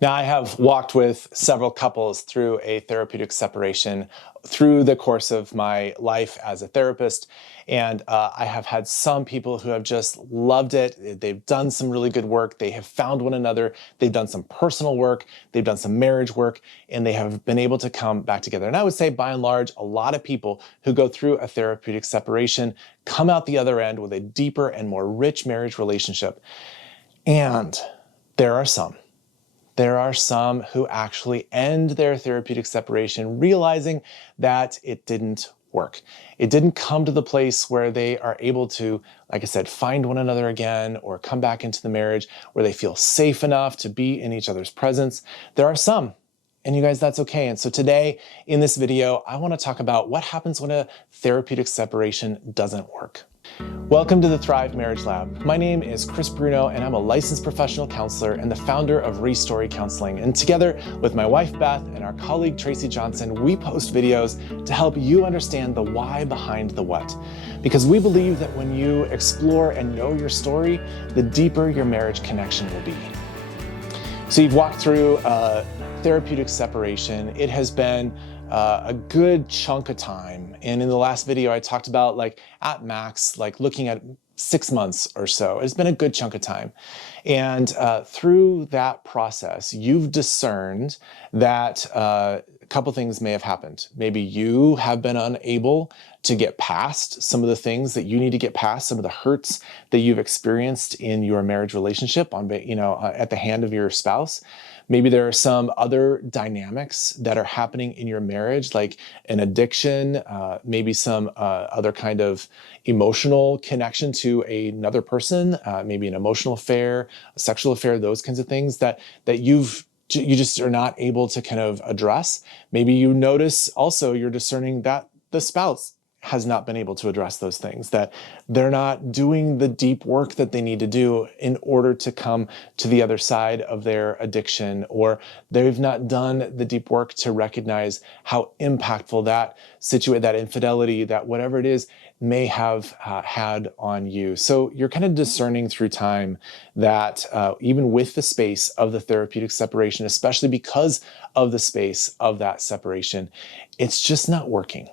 Now, I have walked with several couples through a therapeutic separation through the course of my life as a therapist. And I have had some people who have just loved it. They've done some really good work. They have found one another. They've done some personal work. They've done some marriage work, and they have been able to come back together. And I would say, by and large, a lot of people who go through a therapeutic separation come out the other end with a deeper and more rich marriage relationship. And there are some. There are some who actually end their therapeutic separation realizing that it didn't work. It didn't come to the place where they are able to, like I said, find one another again or come back into the marriage where they feel safe enough to be in each other's presence. There are some, and you guys, that's okay. And so today in this video, I want to talk about what happens when a therapeutic separation doesn't work. Welcome to the Thrive Marriage Lab. My name is Chris Bruno, and I'm a licensed professional counselor and the founder of Restory Counseling. And together with my wife, Beth, and our colleague, Tracy Johnson, we post videos to help you understand the why behind the what. Because we believe that when you explore and know your story, the deeper your marriage connection will be. So you've walked through therapeutic separation. It has been a good chunk of time. And in the last video, I talked about at max, looking at 6 months or so. It's been a good chunk of time. And through that process, you've discerned that a couple things may have happened. Maybe you have been unable to get past some of the things that you need to get past, some of the hurts that you've experienced in your marriage relationship at the hand of your spouse. Maybe there are some other dynamics that are happening in your marriage, like an addiction, maybe some other kind of emotional connection to another person, maybe an emotional affair, a sexual affair, those kinds of things that you just are not able to kind of address. Maybe you notice also you're discerning that the spouse has not been able to address those things, that they're not doing the deep work that they need to do in order to come to the other side of their addiction, or they've not done the deep work to recognize how impactful that infidelity, that whatever it is, may have had on you. So you're kind of discerning through time that even with the space of the therapeutic separation, especially because of the space of that separation, it's just not working.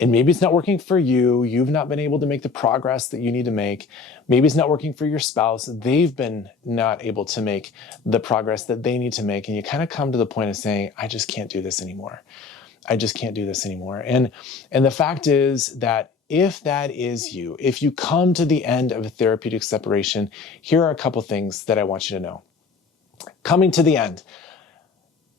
And maybe it's not working for you. You've not been able to make the progress that you need to make. Maybe it's not working for your spouse. They've been not able to make the progress that they need to make. And you kind of come to the point of saying, I just can't do this anymore. I just can't do this anymore. And the fact is that if that is you, if you come to the end of a therapeutic separation, here are a couple things that I want you to know. Coming to the end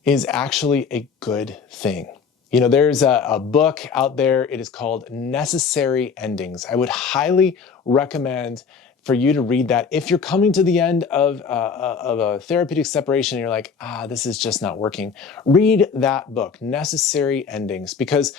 is actually a good thing. You know, there's a book out there. It is called Necessary Endings. I would highly recommend for you to read that. If you're coming to the end of a therapeutic separation and you're like, this is just not working, read that book, Necessary Endings, because,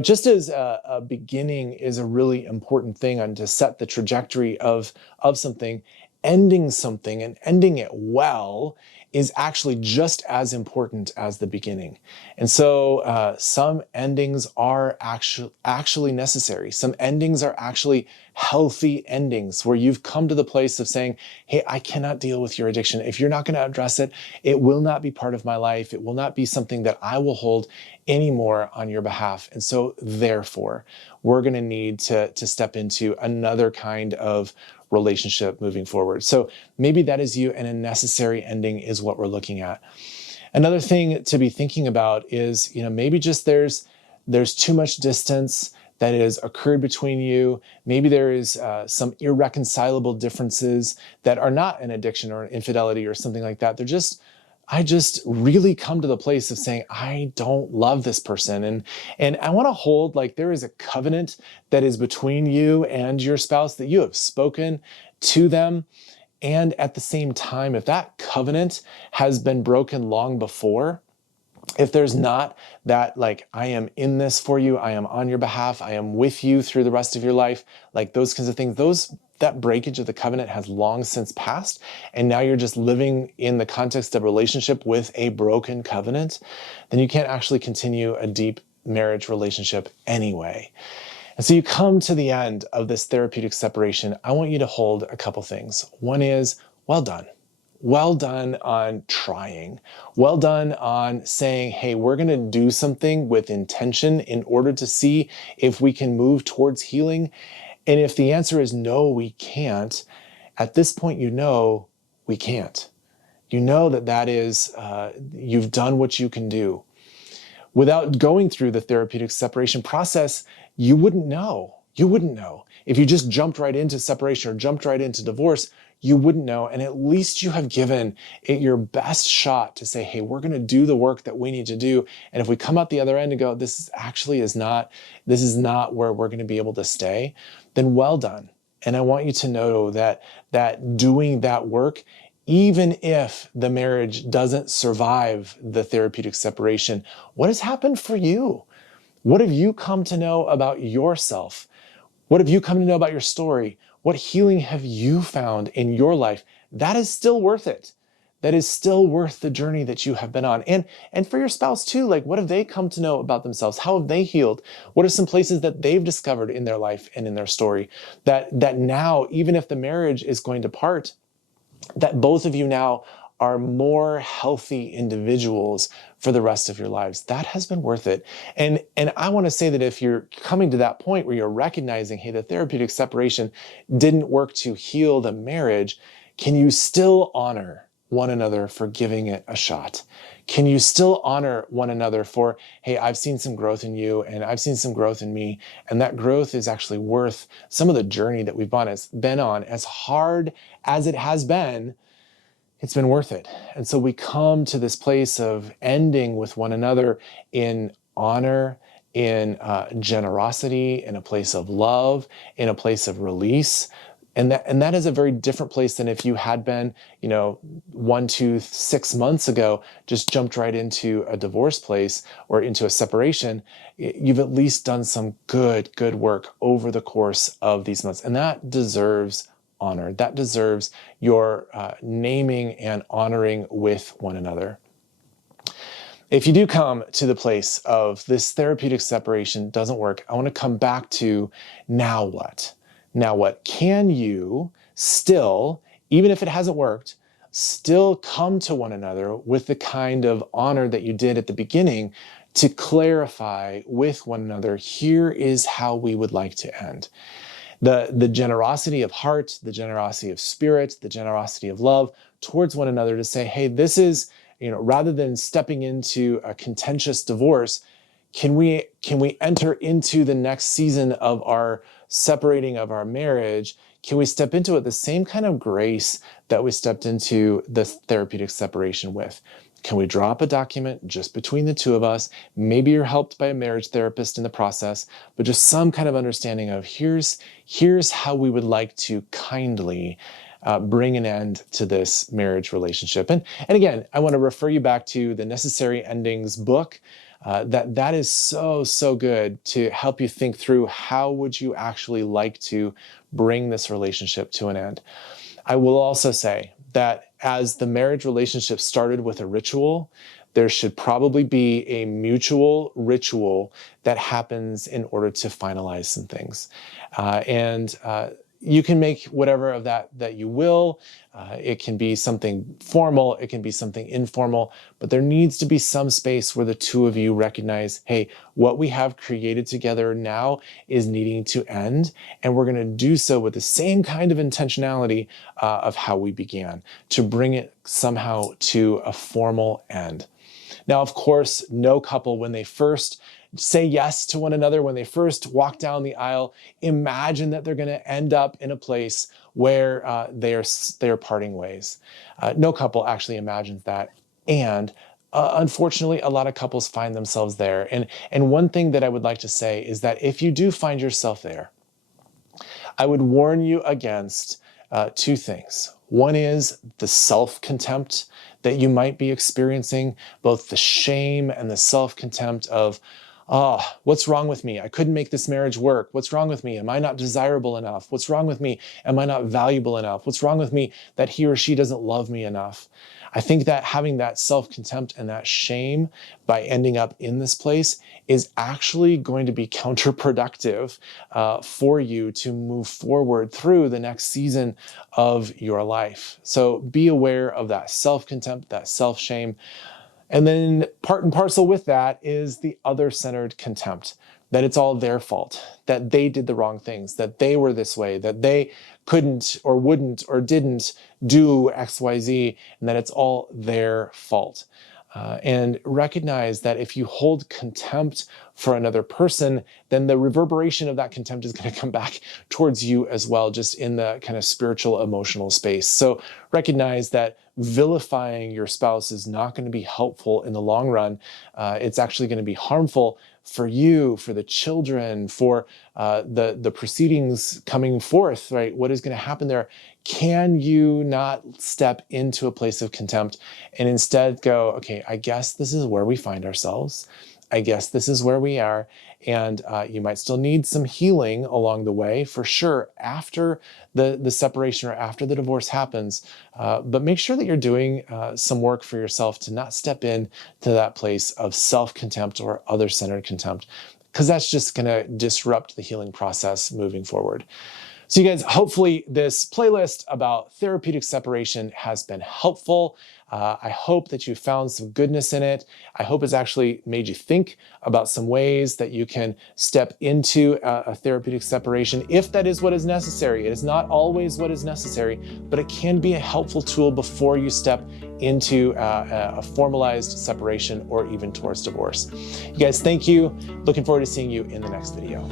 just as a beginning is a really important thing and to set the trajectory of something, ending something and ending it well is actually just as important as the beginning. And so some endings are actually necessary. Some endings are actually healthy endings where you've come to the place of saying, hey, I cannot deal with your addiction. If you're not going to address it, it will not be part of my life. It will not be something that I will hold anymore on your behalf. And so therefore, we're going to need to step into another kind of relationship moving forward. So maybe that is you, and a necessary ending is what we're looking at. Another thing to be thinking about is, maybe just there's too much distance that has occurred between you. Maybe there is some irreconcilable differences that are not an addiction or an infidelity or something like that. I just really come to the place of saying, I don't love this person. And I want to hold there is a covenant that is between you and your spouse that you have spoken to them. And at the same time, if that covenant has been broken long before, if there's not that, I am in this for you, I am on your behalf, I am with you through the rest of your life, those kinds of things, that breakage of the covenant has long since passed, and now you're just living in the context of a relationship with a broken covenant, then you can't actually continue a deep marriage relationship anyway. And so you come to the end of this therapeutic separation. I want you to hold a couple things. One is, well done. well done on trying. Well done on saying, hey, we're going to do something with intention in order to see if we can move towards healing. And if the answer is no, we can't, at this point, we can't. You know that is, you've done what you can do. Without going through the therapeutic separation process, you wouldn't know. You wouldn't know. If you just jumped right into separation or jumped right into divorce, you wouldn't know. And at least you have given it your best shot to say, hey, we're going to do the work that we need to do. And if we come out the other end and go, this is not where we're going to be able to stay, then well done. And I want you to know that doing that work, even if the marriage doesn't survive the therapeutic separation, what has happened for you? What have you come to know about yourself? What have you come to know about your story? What healing have you found in your life? That is still worth it. That is still worth the journey that you have been on. And for your spouse too, like what have they come to know about themselves? How have they healed? What are some places that they've discovered in their life and in their story that now, even if the marriage is going to part, that both of you now are more healthy individuals for the rest of your lives? That has been worth it. And I want to say that if you're coming to that point where you're recognizing, hey, the therapeutic separation didn't work to heal the marriage, can you still honor one another for giving it a shot? Can you still honor one another for, hey, I've seen some growth in you and I've seen some growth in me, and that growth is actually worth some of the journey that we've been on. As hard as it has been, it's been worth it. And so we come to this place of ending with one another in honor, in generosity, in a place of love, in a place of release. And that is a very different place than if you had been, 1 to 6 months ago, just jumped right into a divorce place or into a separation. You've at least done some good work over the course of these months. And that deserves honor. That deserves your naming and honoring with one another. If you do come to the place of this therapeutic separation doesn't work, I want to come back to now what? Now what? Can you still, even if it hasn't worked, still come to one another with the kind of honor that you did at the beginning to clarify with one another, here is how we would like to end. The generosity of heart, the generosity of spirit, the generosity of love towards one another to say, hey, this is, rather than stepping into a contentious divorce, can we enter into the next season of our separating of our marriage? Can we step into it the same kind of grace that we stepped into the therapeutic separation with? Can we draw up a document just between the two of us? Maybe you're helped by a marriage therapist in the process, but just some kind of understanding of here's how we would like to kindly bring an end to this marriage relationship. And again, I want to refer you back to the Necessary Endings book. That is so good to help you think through how would you actually like to bring this relationship to an end. I will also say that as the marriage relationship started with a ritual, there should probably be a mutual ritual that happens in order to finalize some things. You can make whatever of that you will. It can be something formal, it can be something informal, but there needs to be some space where the two of you recognize, hey, what we have created together now is needing to end, and we're going to do so with the same kind of intentionality of how we began, to bring it somehow to a formal end. Now, of course, no couple, when they first say yes to one another, when they first walk down the aisle, imagine that they're going to end up in a place where they are parting ways. No couple actually imagines that. And unfortunately, a lot of couples find themselves there. And one thing that I would like to say is that if you do find yourself there, I would warn you against two things. One is the self-contempt that you might be experiencing, both the shame and the self-contempt of, what's wrong with me? I couldn't make this marriage work. What's wrong with me? Am I not desirable enough? What's wrong with me? Am I not valuable enough? What's wrong with me that he or she doesn't love me enough? I think that having that self-contempt and that shame by ending up in this place is actually going to be counterproductive for you to move forward through the next season of your life. So be aware of that self-contempt, that self-shame. And then part and parcel with that is the other-centered contempt, that it's all their fault, that they did the wrong things, that they were this way, that they couldn't or wouldn't or didn't do X, Y, Z, and that it's all their fault. And recognize that if you hold contempt for another person, then the reverberation of that contempt is going to come back towards you as well, just in the kind of spiritual, emotional space. So recognize that vilifying your spouse is not going to be helpful in the long run. It's actually going to be harmful for you, for the children, for the proceedings coming forth, right? What is going to happen there? Can you not step into a place of contempt and instead go, okay, I guess this is where we find ourselves. I guess this is where we are. And you might still need some healing along the way, for sure, after the separation or after the divorce happens. But make sure that you're doing some work for yourself to not step in to that place of self-contempt or other-centered contempt, because that's just going to disrupt the healing process moving forward. So you guys, hopefully this playlist about therapeutic separation has been helpful. I hope that you found some goodness in it. I hope it's actually made you think about some ways that you can step into a therapeutic separation, if that is what is necessary. It is not always what is necessary, but it can be a helpful tool before you step into a formalized separation or even towards divorce. You guys, thank you. Looking forward to seeing you in the next video.